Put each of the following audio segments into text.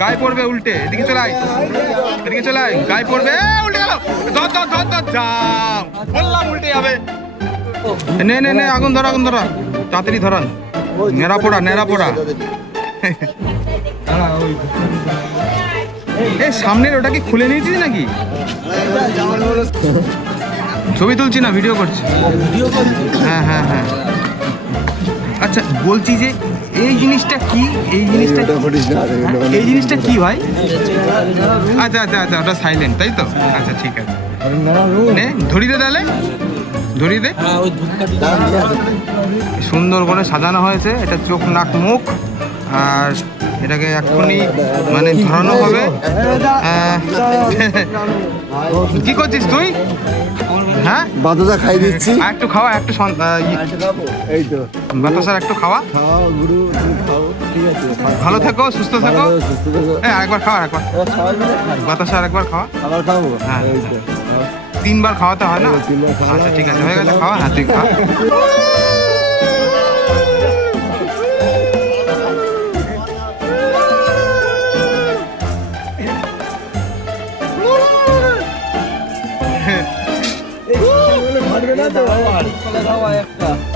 গায়ে পড়বে উল্টে। এদিকে চলে আয়। এদিকে চলে আয়। গায়ে পড়বে, উল্টে গেল। ধর ধর ধর ধর, যাও। বললাম উল্টে যাবে। নে নে নে, আগুন ধর, আগুন ধরা। তাড়াতাড়ি ধরান। নেড়া পোড়া নেড়া পোড়া। এই সামনের ওটা কি খুলে নিয়েছিস নাকি? ছবি তুলছি না, ভিডিও করছি। হ্যাঁ হ্যাঁ হ্যাঁ। আচ্ছা বলছি যে এই জিনিসটা কি? এই জিনিসটা এই জিনিসটা কি ভাই? আচ্ছা আচ্ছা আচ্ছা ওটা সাইলেন্ট তাই তো? আচ্ছা ঠিক আছে। নে ধরি দে তাহলে। ধরি দে। সুন্দর করে সাজানো হয়েছে এটা চোখ নাক মুখ। আর এটাকে এক্ষুনি মানে ধরানো হবে। কি করছিস তুই? হ্যাঁ? বাতাসা খাই দিচ্ছি। আর একটু খাওয়া একটু সন- আহ, এই তো। বাতাসার একটু খাওয়া? গুরু ঠিক আছে। ভালো থেকো সুস্থ থেকো। সুস্থ থেকো। খাওয়া বাতাসা খাওয়া? খাব? হ্যাঁ। খাও। তিনবার খাওয়াতে হয় না? আচ্ছা ঠিক আছে হয়ে গেছে খাওয়া। হ্যাঁ তুই খা।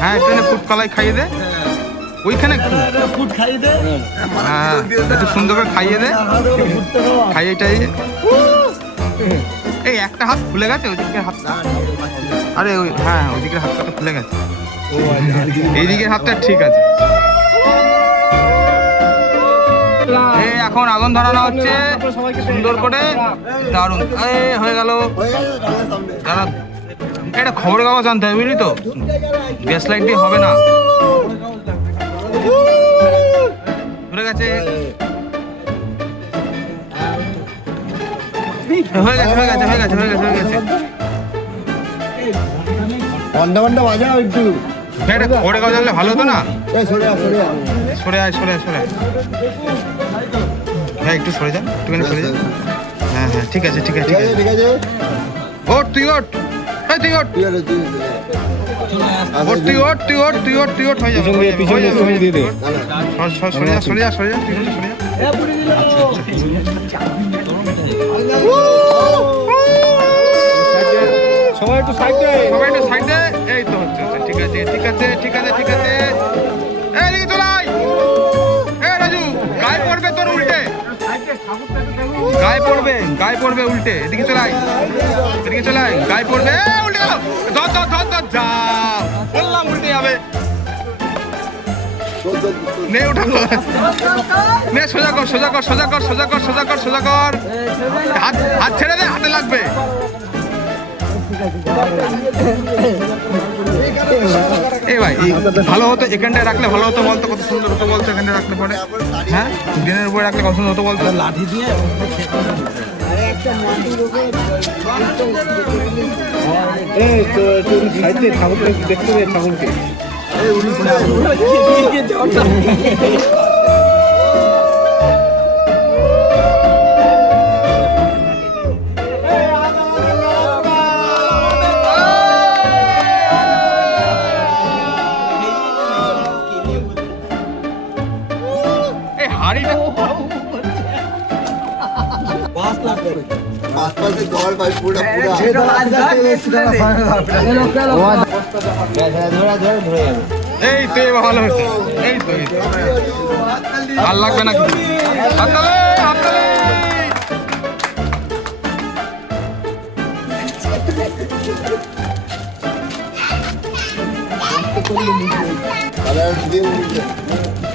হ্যাঁ এখানে ফুড কলাই খাইয়ে দে। ওইখানে ফুড খাই দে। হ্যাঁ। একটু সুন্দর করে খাইয়ে দে। খাইয়ে টাইয়ে এই একটা হাত খুলে গেছে ওইদিকে হাত আরে ওই হ্যাঁ ওইদিকের হাতটা তো খুলে গেছে। এইদিকের হাতটা ঠিক আছে। এই এখন আগুন ধরানো হচ্ছে। সুন্দর করে। দারুণ। এই হয়ে গেল। হয়ে এটা খবরের কাগজ আনতে হবে বুঝলি তো? গ্যাস লাইট দিয়ে হবে না। ধরে গেছে। হয়ে গেছে হয়ে গেছে হয়ে গেছে হয়ে গেছে হয়ে গেছে। বাজাও একটু। খবরের কাগজ আনলে ভালো হতো না? সরে আয় সরে আয়। সরে আয় সরে আয় হ্যাঁ একটু সরে একটুখানি সরে হ্যাঁ হ্যাঁ ঠিক আছে ঠিক আছে ঠিক আছে আছে। ঠিক আছে। ওট তুই ওট এই তুই ওট ঠিক আছে তুই ওট তুই ওট তুই ওট তুই তুই ওট হয়ে যাবে হয়ে যাবে, হয়ে যাবে, হয়ে পিছনে সবাই একটু সাইড দে সবাই একটু সাইডে এই তো হচ্ছে হচ্ছে। ঠিক আছে ঠিক আছে ঠিক আছে ঠিক আছে। গায়ে পড়বে গায়ে পড়বে উল্টে। এদিকে চলে আয় এদিকে চলে গায়ে পড়বে। উল্টে গেল। ধর ধর ধর ধর, যা। বললাম উল্টে যাবে। নে, উঠা। নে, সোজা কর সোজা কর সোজা কর সোজা কর সোজা কর সোজা কর। হাত হাত ছেড়ে দে, হাতে লাগবে। এই এই ভালো হতো এখানটায় রাখলে ভালো হতো বলতো কত সুন্দর হতো বলতো এখানটায় রাখলে পরে। হ্যাঁ? দিনের উপরে রাখলে কত সুন্দর হতো বলতো। লাঠি দিয়ে এই দেখতে ঠাকুরকে। এই তো ভালো হচ্ছে এই তো আর লাগবে না কিছু হাততালি হাততালি